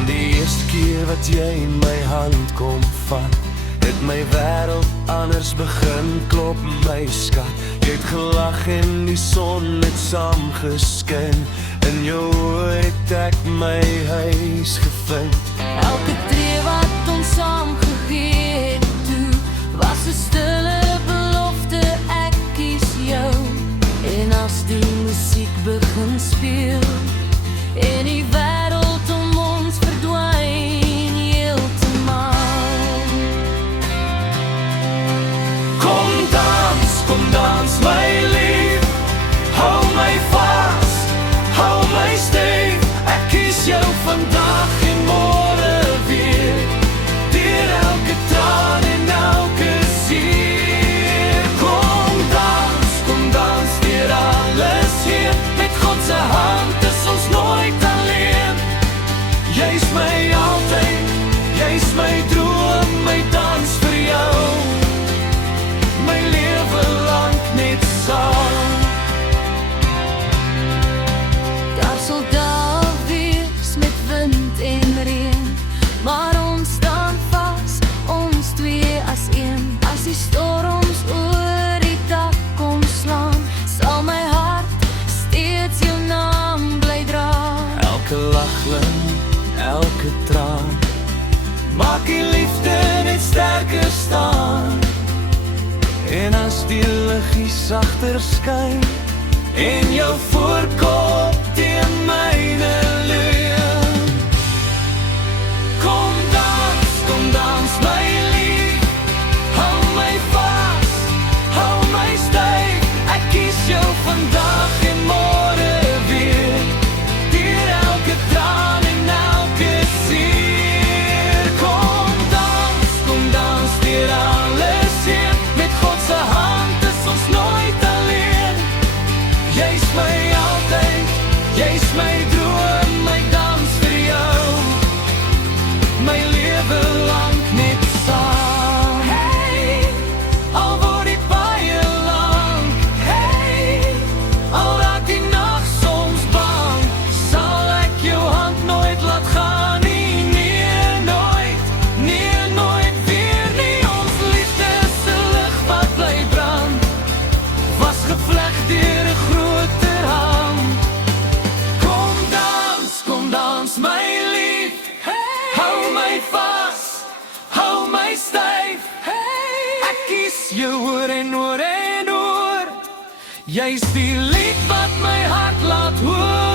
Van die eerste keer wat jy in my hand kom vat, het my wêreld anders begin klop, my skat. Jy het gelag en die son het saam geskyn. In jou oë het ek my huis gevind. Elke tree wat ons saam gegee het toe, was 'n stille belofte, ek kies jou. En as die musiek begin speel, en die wêreld om ons verdwyn heeltemal. Kom dans my lief, hou my vas, hou my styf. Ek kies jou vandag en môre weer, deur elke traan en elke seer. Kom dans deur alles hier, met God se hand is ons nooit alleen. Jy's my altyd, jy's my droom, my dans vir jou, my lewe lank net saam. Daar sal dae wees met wind en reën, maar ons staan vas, ons twee as een. As die storms oor die dak kom slaan, sal my hart steeds jou naam bly dra. Elke lachling, elke traan, maak die liefde net sterker staan. En as die liggie sagter skyn, en jou voorkop teen myne leun, kom dans my lief, hou my vas, hou my styf. Ek kies jou vandag en môre weer, deur elke traan en elke seer. Kom dans deur alles hier, met God se hand is ons nooit alleen. Jy's my altyd, jy's my droom, my dans vir jou, my lewe lank net saam. Hey, al word die baie lang, hey, al raak die nag soms bang, sal ek jou hand nooit laat gaan nie. Nee, nooit weer nie. Ons liefde se lig wat bly brand, was gevleg deur 'n groter hand. Kom dans my lief, hou my vas, hou my styf. Ek kies jou oor en oor en oor, jy's die lied wat my hart laat hoor.